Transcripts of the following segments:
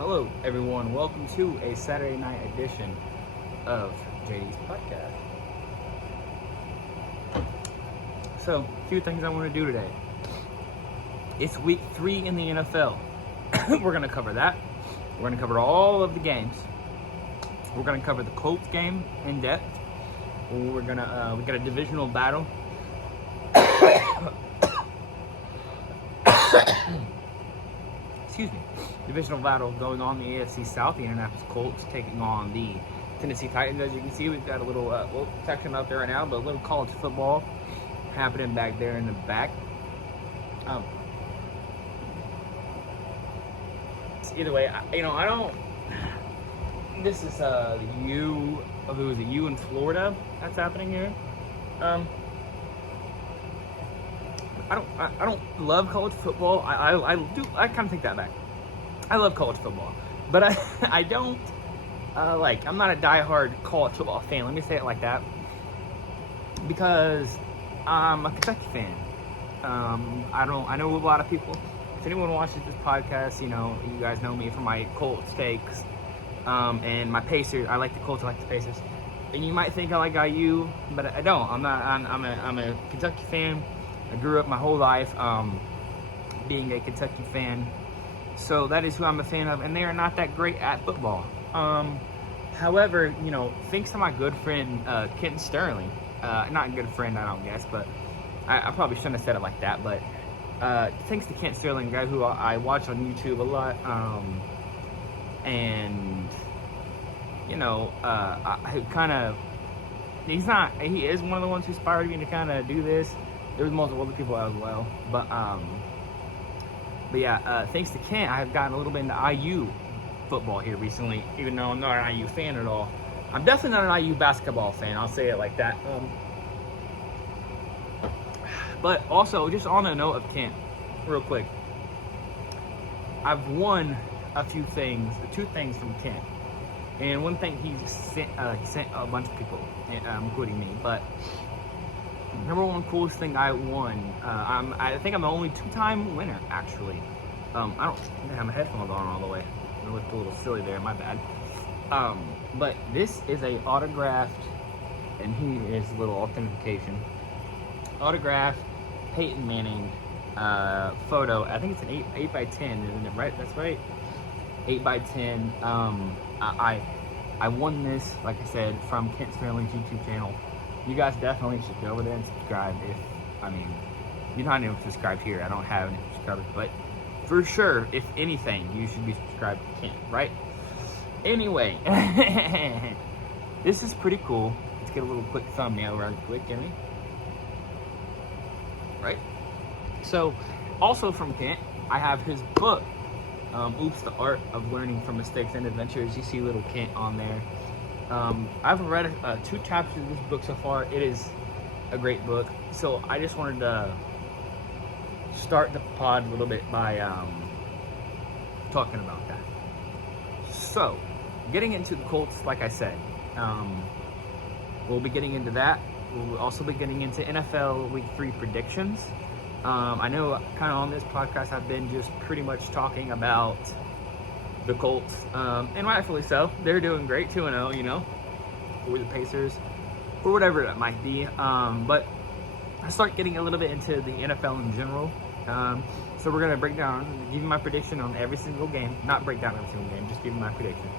Hello, everyone. Welcome to a Saturday night edition of JD's podcast. So, a few things I want to do today. It's week 3 in the NFL. We're going to cover that. We're going to cover all of the games. We're going to cover the Colts game in depth. We got a divisional battle. Excuse me. Divisional battle going on in the AFC South. The Indianapolis Colts taking on the Tennessee Titans. As you can see, we've got a little section up there right now, but a little college football happening back there in the back. Either way, I don't. This is who is it? You in Florida? That's happening here. I don't love college football. I kind of take that back. I love college football, but I don't I'm not a diehard college football fan. Let me say it like that, because I'm a Kentucky fan. I know a lot of people. If anyone watches this podcast, you guys know me for my Colts takes, and my Pacers. I like the Colts. I like the Pacers. And you might think I like IU, but I don't. I'm a Kentucky fan. I grew up my whole life being a Kentucky fan, so that is who I'm a fan of, and they are not that great at football. However, thanks to my good friend Kenton Sterling, not a good friend, I don't guess, but I probably shouldn't have said it like that, but thanks to Kenton Sterling, a guy who I watch on YouTube a lot, and he is one of the ones who inspired me to kind of do this. There's multiple other people as well, but yeah, thanks to Kent, I have gotten a little bit into IU football here recently, even though I'm not an IU fan at all. I'm definitely not an IU basketball fan, I'll say it like that. But also, just on the note of Kent, real quick, I've won two things from Kent, and one thing he sent a bunch of people, including me, but number one coolest thing I won, I think I'm the only 2-time winner, actually. I don't have my headphones on all the way. I looked a little silly there, my bad. But this is a autographed, and here is a little authentication, autographed Peyton Manning photo. I think it's an 8 by 10, isn't it? Right? That's right. 8 by 10. I won this, like I said, from Kent Sterling's YouTube channel. You guys definitely should go over there and subscribe. You're not even subscribed here. I don't have any subscribers, but for sure, if anything, you should be subscribed to Kent, right? Anyway, this is pretty cool. Let's get a little quick thumbnail right quick, can we? Right? So, also from Kent, I have his book, Oops, the Art of Learning from Mistakes and Adventures. You see little Kent on there. I've read 2 chapters of this book so far. It is a great book. So I just wanted to start the pod a little bit by talking about that. So, getting into the Colts, like I said, we'll be getting into that. We'll also be getting into NFL Week 3 predictions. I know kind of on this podcast I've been just pretty much talking about the Colts, and rightfully so. They're doing great, 2-0, or the Pacers, or whatever it might be. But I start getting a little bit into the NFL in general. So we're gonna give you my prediction on every single game. Not break down every single game, just give you my prediction.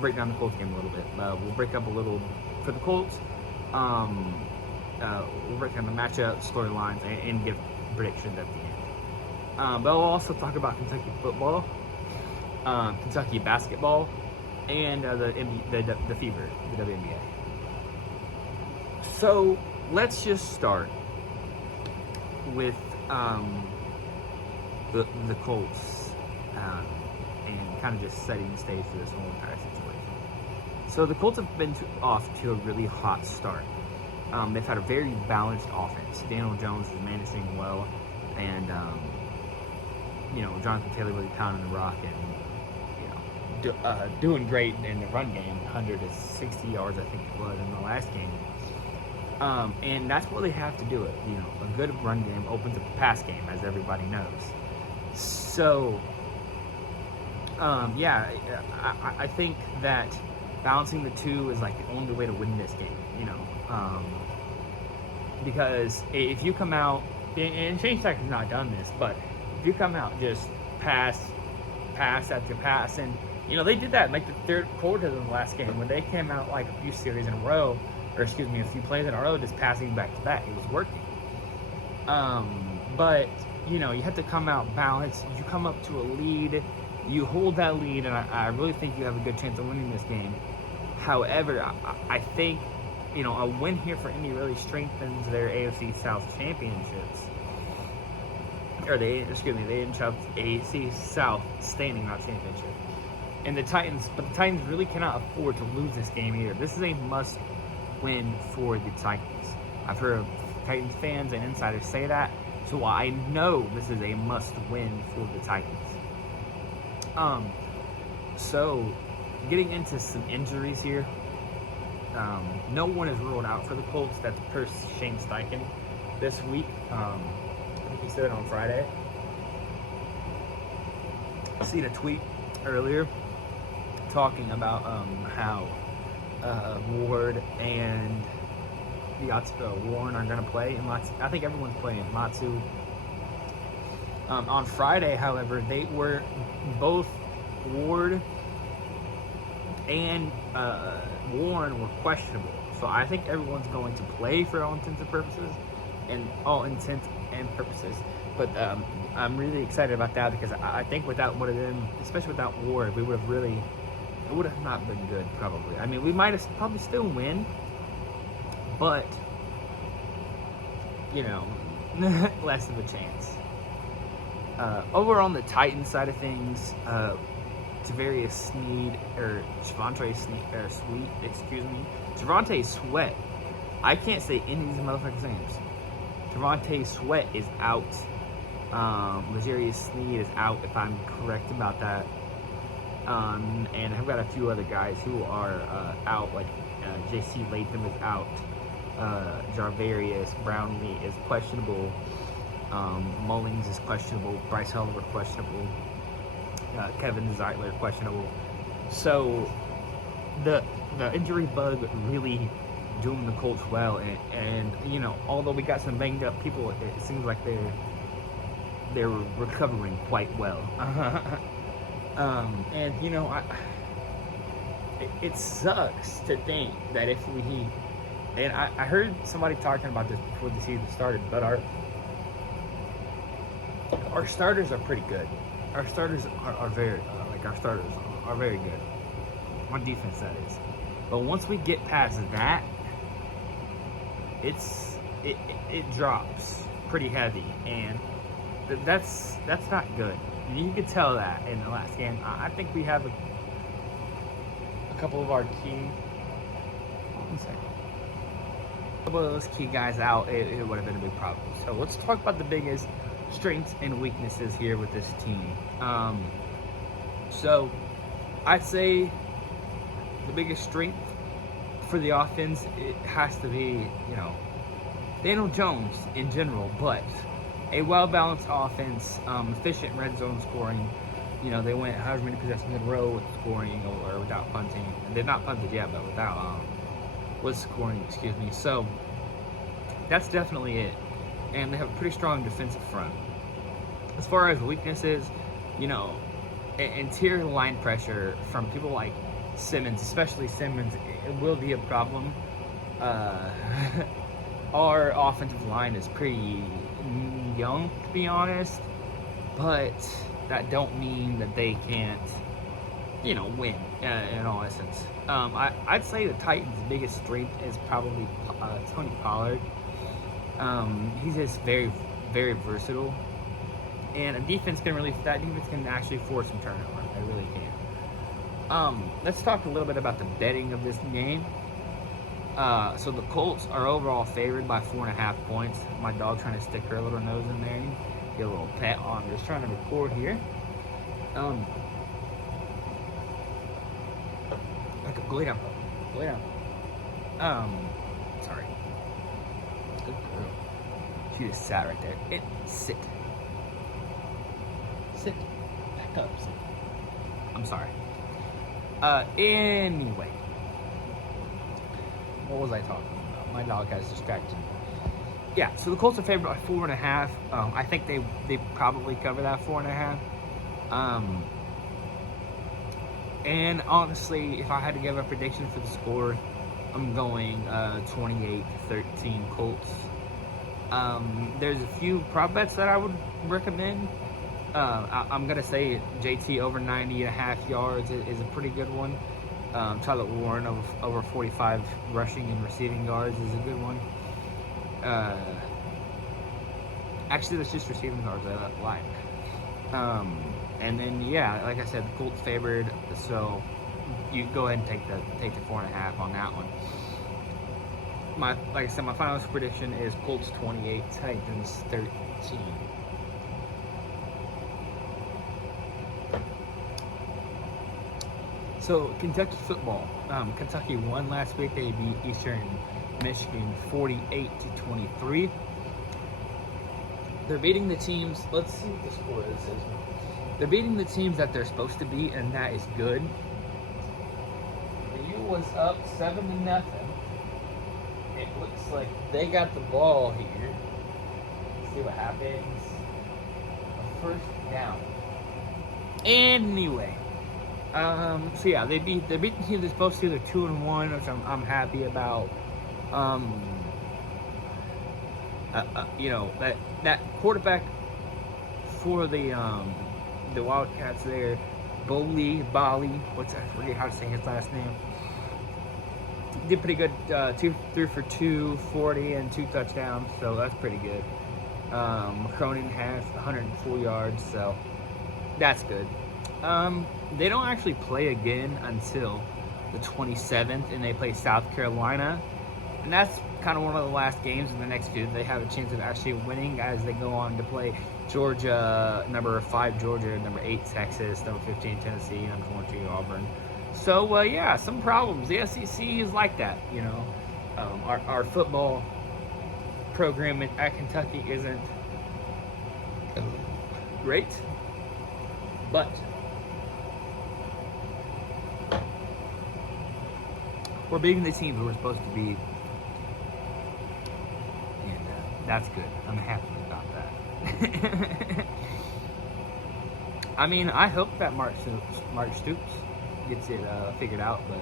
Break down the Colts game a little bit. We'll break up a little for the Colts. We'll break down the matchup, storylines, and give predictions at the end. But we'll also talk about Kentucky football, Kentucky basketball, and the Fever, the WNBA. So let's just start with the Colts and kind of just setting the stage for this whole entire situation. So the Colts have been off to a really hot start. They've had a very balanced offense. Daniel Jones is managing well, and Jonathan Taylor really pounding the rock and doing great in the run game. 160 yards, I think it was, in the last game. And that's what they have to do it. A good run game opens up the pass game, as everybody knows. So Yeah, I think that balancing the two is like the only way to win this game, because if you come out, and Shane Steichen's not done this, but if you come out just pass after pass, and they did that in like the third quarter of the last game when they came out like a few series in a row, or excuse me, a few plays in a row, just passing back to back. It was working. But you have to come out balanced. You come up to a lead, you hold that lead, and I really think you have a good chance of winning this game. However, I think a win here for Indy really strengthens their AFC South championships. Or the AFC South standing, not championship. And the Titans really cannot afford to lose this game either. This is a must-win for the Titans. I've heard Titans fans and insiders say that, so I know this is a must-win for the Titans. So getting into some injuries here. No one is ruled out for the Colts. That's per Shane Steichen this week. I think he said it on Friday. I seen a tweet earlier talking about how Ward and Warren are going to play. And I think everyone's playing. Matsu. On Friday, however, they were both Ward and Warren were questionable. So I think everyone's going to play for all intents and purposes. But I'm really excited about that because I think without one of them, especially without Ward, it would have not been good probably. I mean, we might have probably still win, but less of a chance. Over on the Titans side of things, Javonte Sweat. I can't say any of these motherfuckers' names. Javonte Sweat is out. L'Jarius Sneed is out, if I'm correct about that. And I've got a few other guys who are out, like J.C. Latham is out. Jarvarius Brownlee is questionable. Mullings is questionable. Bryce Oliver questionable. Kevin Zeitler questionable. So the injury bug really doing the Colts well, and although we got some banged up people, it seems like they're recovering quite well. And it sucks to think that if we, and I heard somebody talking about this before the season started, but our starters are pretty good. Our starters are very very good. On defense, that is. But once we get past that, it drops pretty heavy, and that's not good. And you could tell that in the last game. I think we have a couple of our key. A couple of those key guys out, it would have been a big problem. So let's talk about the biggest strengths and weaknesses here with this team. So I'd say the biggest strength for the offense, it has to be, Daniel Jones in general, but a well-balanced offense, efficient red zone scoring. They went however many possessions in a row with scoring or without punting. And they've not punted yet, but with scoring, excuse me. So that's definitely it. And they have a pretty strong defensive front. As far as weaknesses, interior line pressure from people like Simmons, especially Simmons, it will be a problem. Our offensive line is pretty young, to be honest, but that don't mean that they can't, win in all essence. I'd say the Titans' biggest strength is probably Tony Pollard. He's just very, very versatile, and that defense can actually force some turnover. They really can. Let's talk a little bit about the betting of this game. So the Colts are overall favored by 4.5 points. My dog trying to stick her little nose in there and get a little pet on. I'm just trying to record here. Go lay down. Sorry. Good girl. She just sat right there. Sit. Back up. Sit. I'm sorry. Anyway. What was I talking about? My dog has distracted me. Yeah, so the Colts are favored by 4.5. I think they probably cover that 4.5. And honestly, if I had to give a prediction for the score, I'm going 28-13 Colts. There's a few prop bets that I would recommend. I'm going to say JT over 90.5 yards is a pretty good one. Tyler Warren over 45 rushing and receiving yards is a good one. Actually, that's just receiving yards I like. And then, yeah, like I said, the Colts favored, so you go ahead and take the 4.5 on that one. Like I said, my final prediction is Colts 28, Titans 13. So Kentucky football, Kentucky won last week. They beat Eastern Michigan 48-23. They're beating the teams. Let's see what the score is. They're beating the teams that they're supposed to beat, and that is good. The U was up 7-0. It looks like they got the ball here. Let's see what happens. A first down. Anyway, so yeah, they beat the team they're supposed to. They're 2-1, which I'm happy about. You know, that quarterback for the Wildcats there, Bali, I forget how to say his last name. Did pretty good, 3 for 2, 40, and 2 touchdowns, so that's pretty good. Cronin has 104 yards, so that's good. They don't actually play again until the 27th, and they play South Carolina, and that's kind of one of the last games in the next few. They have a chance of actually winning as they go on to play Georgia, number 5 Georgia, number 8 Texas, number 15 Tennessee, number 22 Auburn. So yeah, some problems. The SEC is like that, you know. Our football program at Kentucky isn't great, but we're beating the teams we're supposed to beat. That's good. I'm happy about that. I mean, I hope that Mark Stoops gets it figured out, but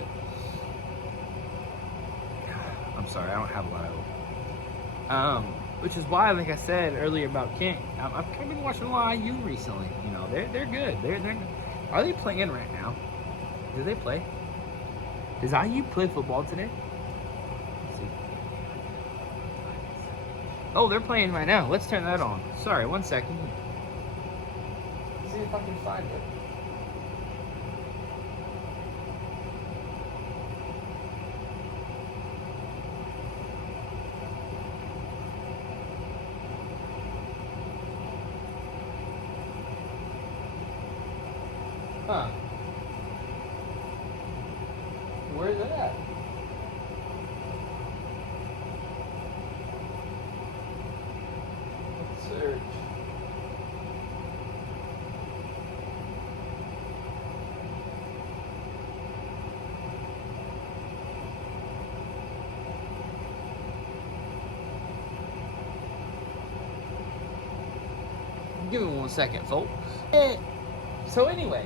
I'm sorry, I don't have a lot of hope. Which is why, like I said earlier about Kent, I've kind of been watching a lot of IU recently. You know, they're good. Are they playing right now? Do they play? Does IU play football today? Oh, they're playing right now. Let's turn that on. Sorry, 1 second. Let's see if I can find it. Huh. Where's it at? Search. Give me 1 second, folks. So anyway,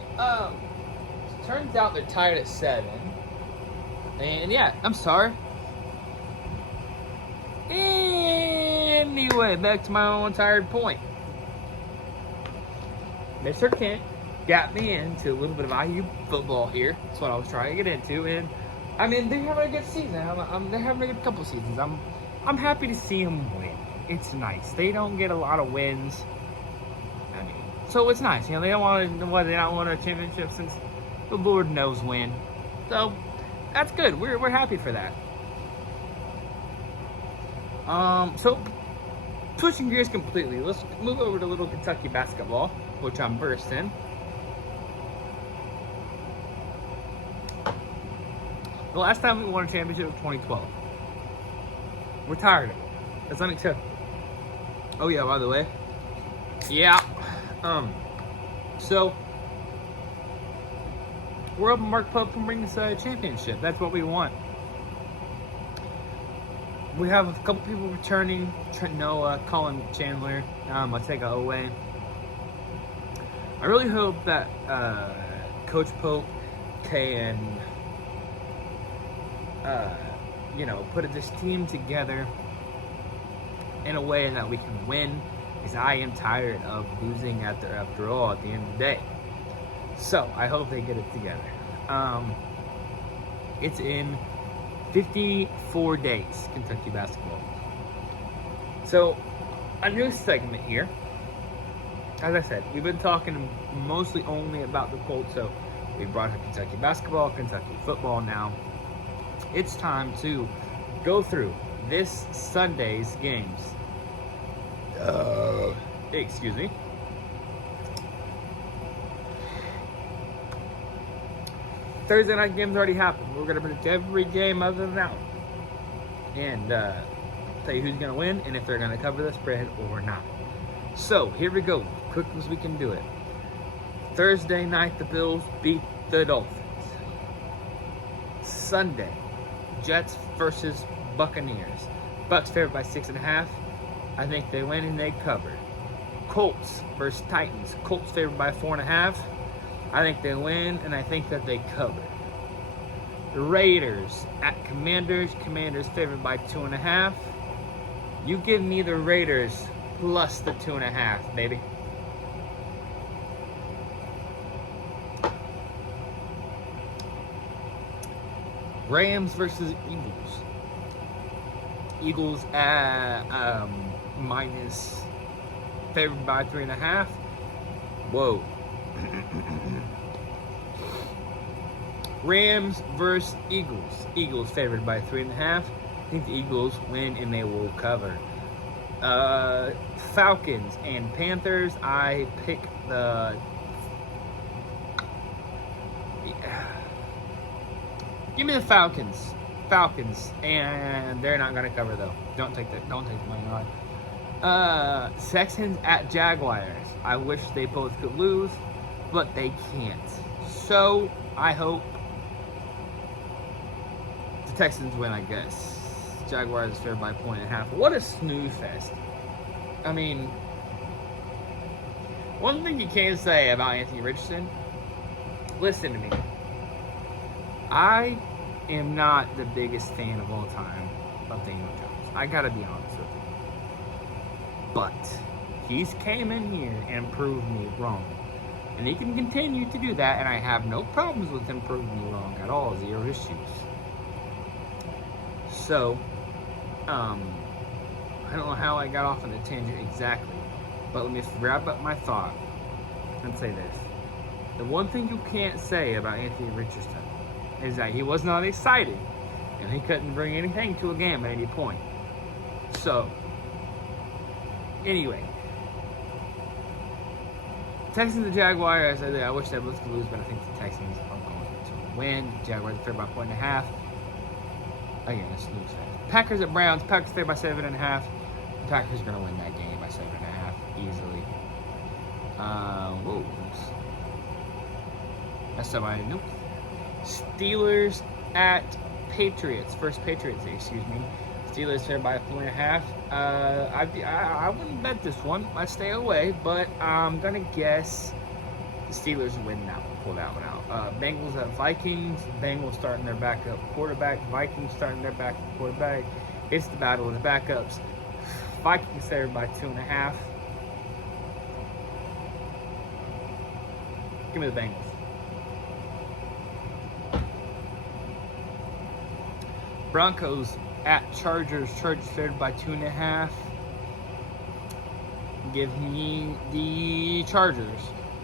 turns out they're tied at 7. And yeah, I'm sorry. Anyway, back to my own tired point. Mr. Kent got me into a little bit of IU football here. That's what I was trying to get into. And I mean, they're having a good season. They're having a good couple seasons. I'm happy to see them win. It's nice. They don't get a lot of wins. I mean, so it's nice. You know, they not want a championship since the Lord knows when. So that's good. We're happy for that. So switching gears completely, let's move over to little Kentucky basketball, which I'm versed in. The last time we won a championship was 2012. We're tired of it. That's unacceptable. Oh yeah, by the way. Yeah. So we're hoping Mark Pope can bring us a championship. That's what we want. We have a couple people returning. Trent Noah, Colin Chandler, Atega Owe. I really hope that Coach Pope can, put this team together in a way that we can win, because I am tired of losing after all at the end of the day. So I hope they get it together. It's in 54 days, Kentucky basketball. So a new segment here. As I said, we've been talking mostly only about the Colts, so we brought up Kentucky basketball, Kentucky football now. It's time to go through this Sunday's games. Excuse me. Thursday night games already happened. We're going to predict every game other than that one. And tell you who's going to win and if they're going to cover the spread or not. So, here we go. Quick as we can do it. Thursday night, the Bills beat the Dolphins. Sunday, Jets versus Buccaneers. Bucks favored by 6.5. I think they win and they cover. Colts versus Titans. Colts favored by 4.5. I think they win and I think that they cover. Raiders at Commanders. Commanders favored by 2.5. You give me the Raiders plus the 2.5, baby. Rams versus Eagles. Eagles at minus, favored by 3.5. Whoa. Rams versus Eagles. Eagles favored by 3.5. I think the Eagles win and they will cover. Falcons and Panthers. I pick the. Give me the Falcons. Falcons, and they're not gonna cover though. Don't take the money on. Texans at Jaguars. I wish they both could lose, but they can't. So I hope the Texans win, I guess. Jaguars is favored by 1.5. What a snooze fest. I mean, one thing you can't say about Anthony Richardson, listen to me. I am not the biggest fan of all time of Daniel Jones. I gotta be honest with you. But he's came in here and proved me wrong. And he can continue to do that, and I have no problems with him proving me wrong at all. Zero issues. So, I don't know how I got off on a tangent exactly, but let me wrap up my thought and say this. The one thing you can't say about Anthony Richardson is that he was not exciting, and he couldn't bring anything to a game at any point. So, anyway, Texans and Jaguars, I wish they both could lose, but I think the Texans are going to win. Jaguars are favored by 1.5. Again, it's snooze fest. Packers at Browns. Packers favored by 7.5. The Packers are going to win that game by 7.5 easily. Whoa. That's somebody new. Steelers at Patriots. First Patriots, excuse me. Steelers favored by 4.5. I wouldn't bet this one. I'd stay away, but I'm gonna guess the Steelers win that one. Pull that one out. Bengals at Vikings. Bengals starting their backup quarterback. Vikings starting their backup quarterback. It's the battle of the backups. Vikings favored by 2.5. Give me the Bengals. Broncos at Chargers. Chargers favored by 2.5. Give me the Chargers.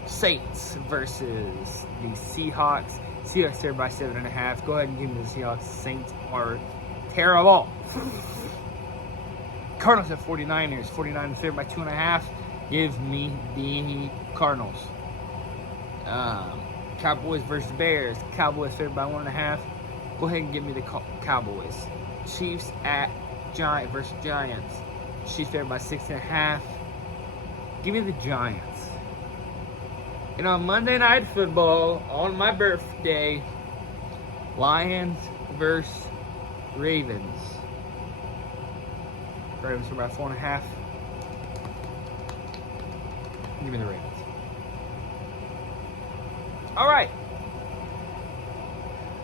Saints versus the Seahawks. Seahawks favored by 7.5. Go ahead and give me the Seahawks. Saints are terrible. Cardinals at 49ers. 49ers favored by 2.5. Give me the Cardinals. Cowboys versus Bears. Cowboys favored by 1.5. Go ahead and give me the Cowboys. Chiefs at Giants versus Giants. Chiefs favored by 6.5. Give me the Giants. And on Monday Night Football, on my birthday, Lions versus Ravens. Ravens are about 4.5. Give me the Ravens. All right.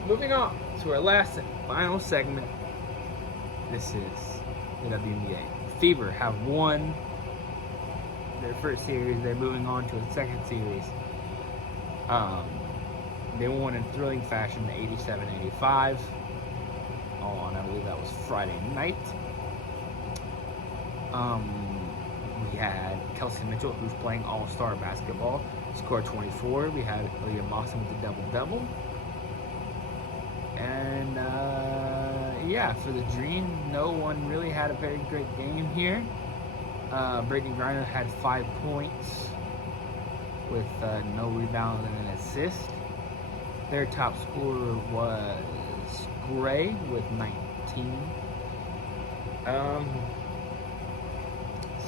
Moving on to our last and final segment. This is the WNBA. Fever have won their first series. They're moving on to a second series. They won in thrilling fashion, 87-85. On, I believe that was Friday night. We had Kelsey Mitchell, who's playing all-star basketball, scored 24. We had Leah Moxon with the double-double. And, yeah, for the Dream, no one really had a very great game here. Brittany Griner had 5 points with no rebound and an assist. Their top scorer was Gray with 19.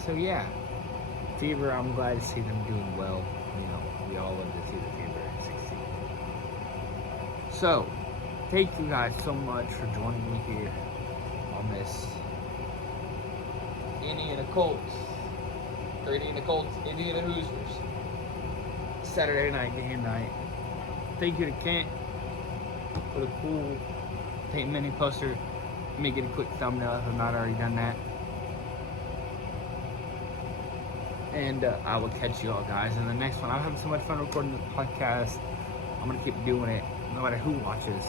So yeah, Fever, I'm glad to see them doing well. You know, we all love to see the Fever succeed. So, thank you guys so much for joining me here on this Indiana Colts Hoosiers Saturday night game night. Thank you to Kent for the cool Paint Mini poster. Let me get a quick thumbnail if I've not already done that. And I will catch you all guys in the next one. I'm having so much fun recording this podcast. I'm going to keep doing it no matter who watches.